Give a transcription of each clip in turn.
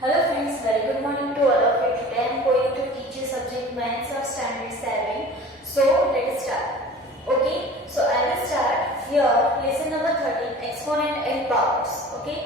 Hello friends, very good morning to all of you. Today I am going to teach you subject Maths of Standard 7. So let's start. Okay, so I will start here. Lesson number 13, exponent and powers. Okay,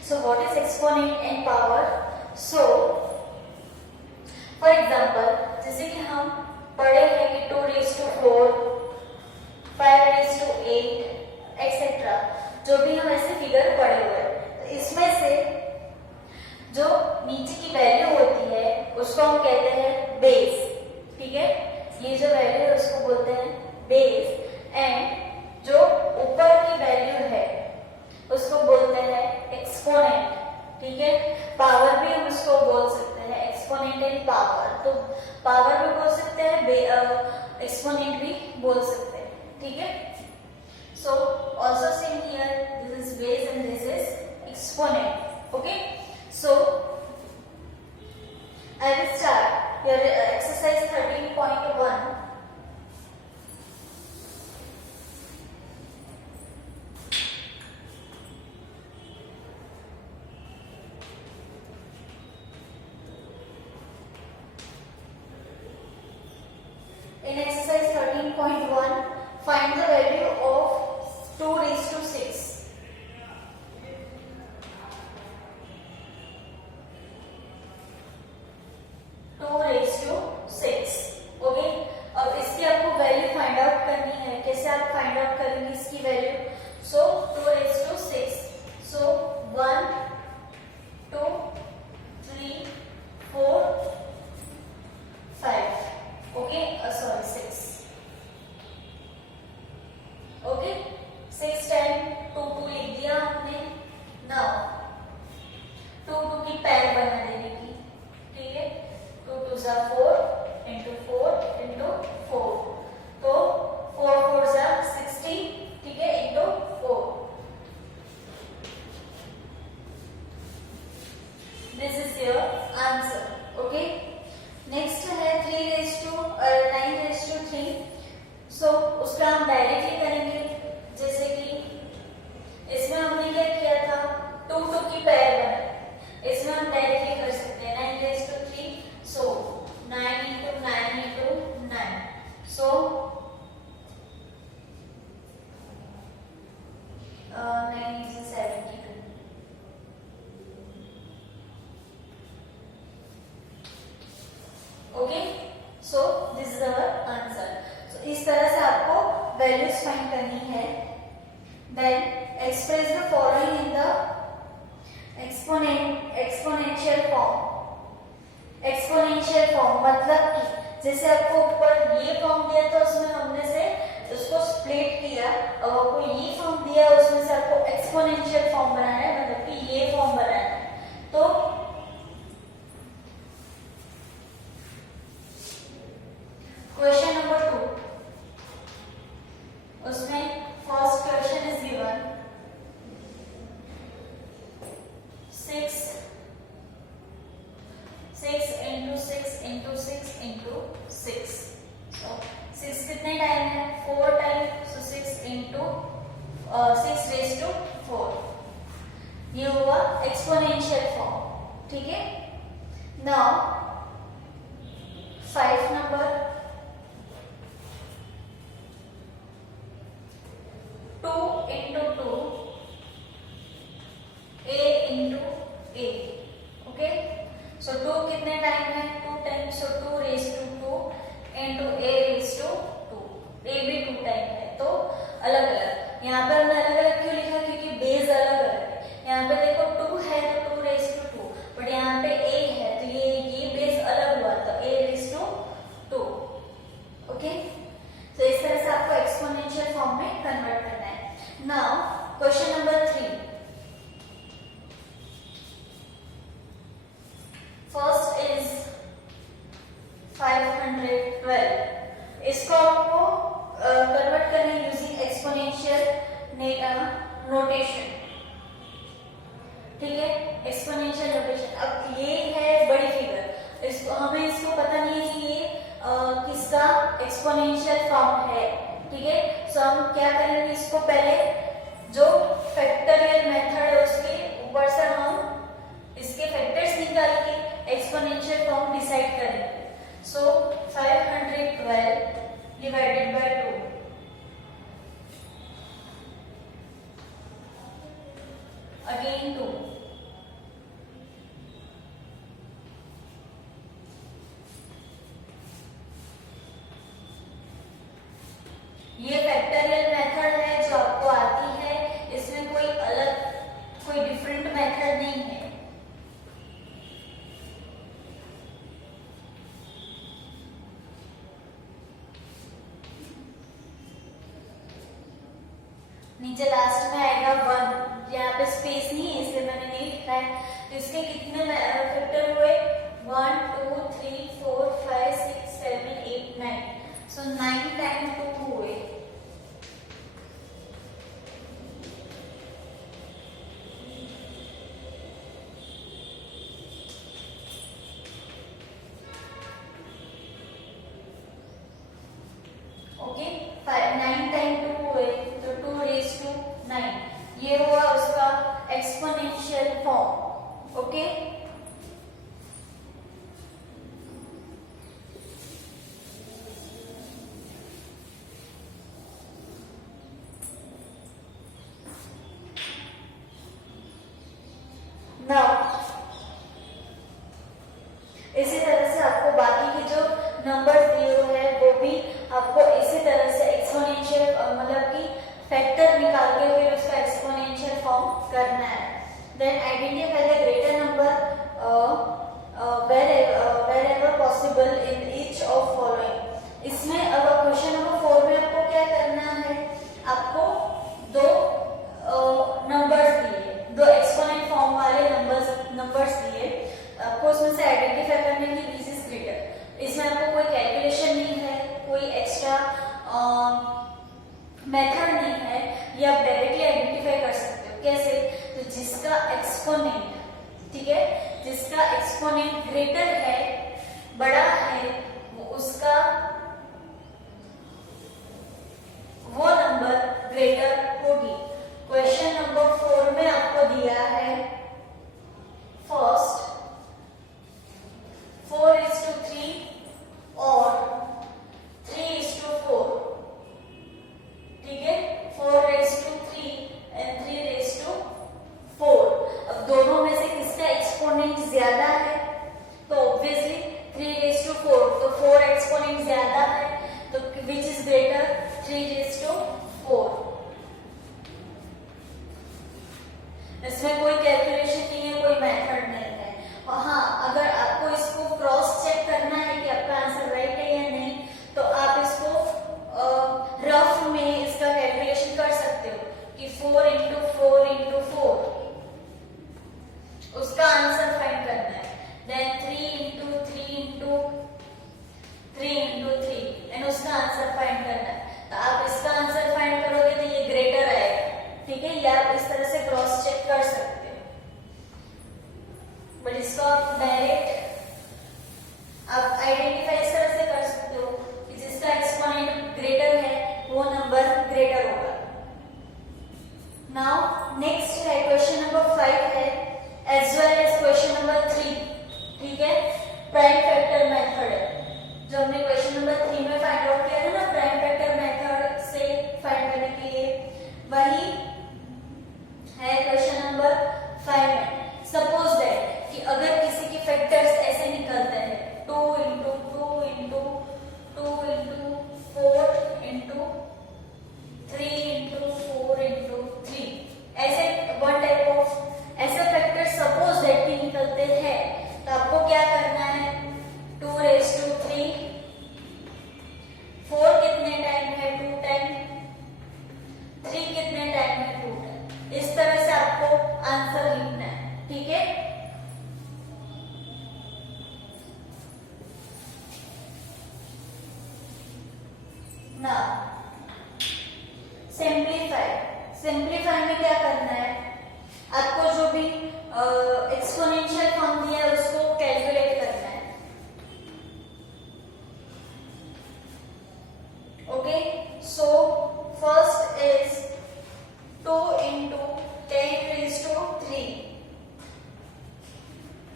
so what is exponent and power? So for example, जैसे कि हम पढ़े हैं कि 2 raised to 4, 5 raised to 8, etc. जो भी हम ऐसे फिगर पढ़े हुए हैं, तो इसमें से जो नीचे की वैल्यू होती है उसको हम कहते हैं बेस. ठीक है, ये जो वैल्यू है उसको बोलते हैं बेस. एंड जो ऊपर की वैल्यू है उसको बोलते हैं एक्सपोनेंट. ठीक है, पावर भी हम उसको बोल सकते हैं, एक्सपोनेंट एंड पावर. तो पावर भी बोल सकते हैं, एक्सपोनेंट भी बोल सकते हैं. ठीक है, so also same here, this is base and this is exponent. Okay, so I will start your exercise 13.1. In exercise 13.1, find the value of 2 raised to 6. 2 raised to 6. Okay, अब इसकी आपको वैल्यू फाइंड आउट करनी है. कैसे आप find out करेंगे इसकी value? So 2 raised to 6. So 1, 2, 3, 4, 5. Okay, sorry 6. Okay, 6 time 2 2 लिख दिया हमने. नाउ 2 2 की पैर बना देने की. ठीक है, 2 2s are 4 into 4 into 4. तो 4 4s are 16. ठीक है, into 4. This is your answer. Okay. Next है 3 raised to 9 raised to 3. So उसका हम डायरेक्टली करेंगे. जैसे कि इसमें हमने क्या किया था, 2 2 की पैर बनाई. इसमें हम डायरेक्टली कर सकते हैं 9 raised to 3. So 9 into 9 into 9. So 9 is 72. Okay, so this is our answer. So इस तरह से आपको वैल्यूज फाइंड करनी है. Then express the following in the exponential form. Exponential form मतलब कि जैसे आपको ऊपर ये फॉर्म दिया था उसमें हमने से उसको स्प्लिट किया, और आपको ये फॉर्म दिया उसमें से आपको एक्सपोनेंशियल फॉर्म बनाना है, मतलब कि ये फॉर्म बनाना है. तो क्वेश्चन नंबर 2, उसमें first question is given 6 into 6 into 6 into 6. So 6 कितने टाइम है? 4 time. So 6 into 6 raised to 4. ये हुआ एक्सपोनेंशियल फॉर्म. ठीक है, now 5 number 2 into 2 a into a. Okay, so 2 कितने टाइम है? 2 time. so 2 raised to 2 into a raised to 2. a भी 2 time है. तो अलग अलग, यहाँ पर हमने अलग अलग क्यों लिखा? क्योंकि बेस अलग अलग है. यहाँ पे देखो 2 है तो 2 raised to 2, बट यहाँ पे a है तो ये बेस अलग हुआ, तो a raised to 2. ओके, तो इस तरह से आपको एक्सपोनेंशियल फॉर्म में कन्वर्ट करना है. Now question number 3. First is 512. इसको आपको कन्वर्ट करना है यूजिंग एक्सपोनेंशियल नोटेशन. ठीक है, एक्सपोनेंशियल नोटेशन. अब ये है बड़ी फिगर, इसको हमें इसको पता नहीं है कि ये किसका एक्सपोनेंशियल फॉर्म है. ठीक है, सो हम क्या करेंगे, इसको पहले जो फैक्टोरियल मेथड है उसके ऊपर से हम इसके फैक्टर्स निकाल अगेन 2, ये फैक्टोरियल मेथड है जो आपको आती है, इसमें कोई अलग कोई डिफरेंट मेथड नहीं है। नीचे लास्ट में आएगा 1, यहाँ पे स्पेस नहीं है इसलिए मैंने नहीं लिखा है। तो इसके कितने फैक्टर हुए? 1 2 3 4 5 6 7 8 9, सो 9 टाइम 2 हुए। ओके, 9 टाइम 2 हुए तो 2 रेज टू 9, ये हुआ उसका एक्सपोनेंशियल फॉर्म। ओके, नाउ इसी तरह से आपको बाकी के जो नंबर्स दिए हुए हैं वो भी आपको इसी तरह से एक्सपोनेंशियल मतलब कि फैक्टर निकाल के फिर उसका एक्सपोनेंशियल फॉर्म करना है। Then identify the greater number wherever possible in each of following। इसमें अब क्वेश्चन नंबर 4 में आपको क्या करना है, आपको दो नंबर्स दिए, दो एक्सपोनेंट फॉर्म वाले नंबर्स दिए, आपको उसमें से आइडेंटिफाई करने की विच इज ग्रेटर। इसमें आपको कोई कैलकुलेशन नहीं है, कोई एक्स्ट्रा मेथड नहीं है, ये आप डायरेक्टली आइडेंटिफाई कर सकते हो। कैसे? तो जिसका एक्सपोनेंट, ठीक है, जिसका एक्सपोनेंट ग्रेटर है, बड़ा है, उसका वो नंबर ग्रेटर होगी। क्वेश्चन नंबर 4 में आपको दिया है फर्स्ट 4:3 और 3:4, ठीक है, 4:3 एंड 3:4। अब दोनों में से किसका एक्सपोनेंट ज्यादा है? तो ऑब्वियसली 3:4, तो 4 एक्सपोनेंट ज्यादा है, तो विच इज ग्रेटर? 3:4। इसमें कोई कैलकुलेशन नहीं है, कोई मेथड नहीं है। और हाँ, अगर आपको इसको क्रॉस चेक करना है कि आपका आंसर राइट है या नहीं, तो आप इसको रफ में इसका कैलकुलेशन कर सकते हो कि 4 × 4 × 4, उसका आंसर फाइंड करना है। देन 3 × 3 × 3 एंड उसका आंसर फाइंड करना है। तो आप इसका आंसर फाइंड करोगे तो ये ग्रेटर आएगा, ठीक है, या आप इस तरह से क्रॉस चेक कर सकते हो। बट इसको आप डायरेक्ट आप आइडेंटिफाई इस तरह से कर सकते हो कि जिसका एक्सपोनेंट ग्रेटर है वो नंबर ग्रेटर होगा। नाउ नेक्स्ट है क्वेश्चन नंबर 5 है, as well as question number 3, ठीक है, प्राइम फैक्टर मेथड है जो हमने क्वेश्चन नंबर 3 में फाइंड आउट किया था ना, प्राइम फैक्टर मेथड से फाइंड करने के लिए, वही है क्वेश्चन नंबर 5 में। सपोज दैट कि अगर किसी के फैक्टर्स ऐसे निकलते हैं 2 × 2 × 2 × 4 × 3 × 4 × 3, ऐसे वन टाइप ऑफ ऐसे फैक्टर सपोज दैट कि निकलते हैं, तो आपको क्या करना है? 2:3, 4 कितने टाइम है? 2 टाइम, 3 कितने टाइम है? 2 टाइम। इस तरह से आपको आंसर लिखना है, ठीक है। ना सिंप्लीफाई में क्या करना है? आपको जो भी एक्सपोनेंशियल फॉर्म दिया है उसको कैलकुलेट करना है। Okay, so first is 2 × 10⁻3,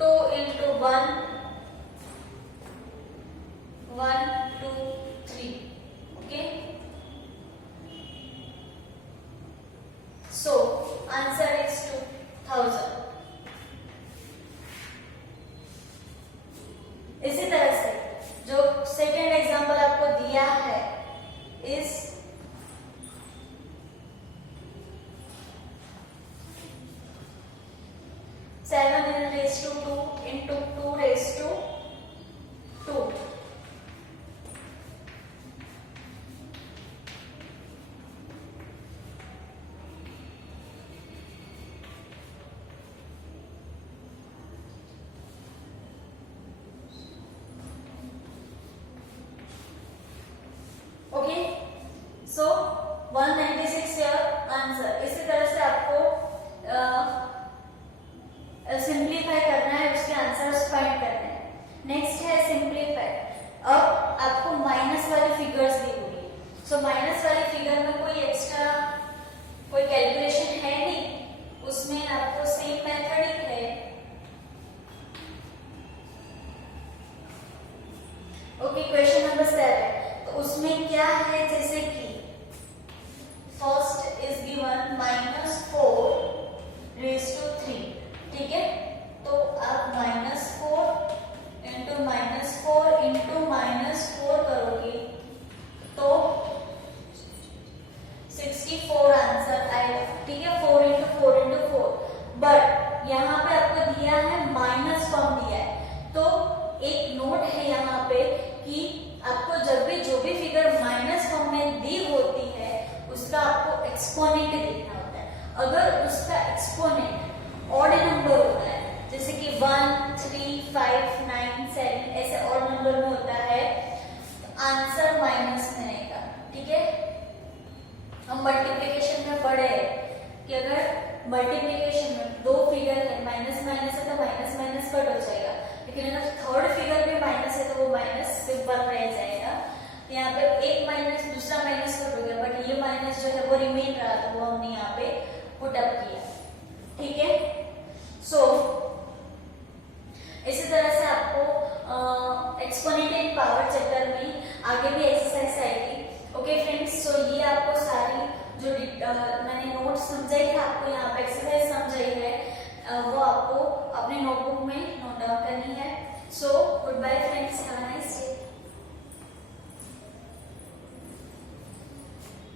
2 × 1, 1 2 3, okay, so answer is 2000। Raise to 2 into 2 raise to 2। Okay, so 196 your answer. इसी तरह से आपको सिंप्लीफाई करना है, उसके आंसर्स फाइंड करने हैं। नेक्स्ट है सिंप्लीफाई। अब आपको माइनस वाली फिगर्स दी हुई है, सो माइनस वाली फिगर में कोई एक्स्ट्रा कोई कैलकुलेशन है नहीं, उसमें आपको सेम मेथड ही है। ओके, क्वेश्चन नंबर 7, तो उसमें क्या है, जैसे कि first is given -4 raise to 3, ठीक है। तो आप -4 इंटू -4 इंटू -4 करोगे तो 64 आंसर आएगा, ठीक है। 4 इंटू 4 इंटू 4, बट यहाँ पे आपको दिया है माइनस फॉर्म दिया है, तो एक नोट है यहाँ पे कि आपको जब भी जो भी फिगर माइनस फॉर्म में दी होती है उसका आपको एक्सपोनेंट देखना होता है। अगर उसका एक्सपोनेंट ऑड नंबर होता है, जैसे कि 1, 3, 5, 9, 7 ऐसे ऑड नंबर में होता है, तो आंसर माइनस में आएगा, ठीक है। हम मल्टीप्लिकेशन में पढ़े कि अगर मल्टीप्लिकेशन में दो फिगर है, माइनस माइनस है तो माइनस माइनस कट हो जाएगा, लेकिन अगर थर्ड फिगर भी माइनस है तो वो माइनस सिंपल रह जाएगा। यहाँ पे एक माइनस दूसरा माइनस कट हो गया, बट ये माइनस जो है वो रिमेन रहा, तो वो हमने यहाँ पे पुट अप किया, ठीक है। सो इसी तरह से आपको एक्सपोनेंट इन पावर चैप्टर में आगे भी एक्सरसाइज आएगी। ओके फ्रेंड्स, सो ये आपको सारी जो मैंने नोट्स समझाई है, आपको यहाँ पे एक्सरसाइज समझाई है, वो आपको अपने नोटबुक में नोट डाउन करनी है। So good bye friends, have a nice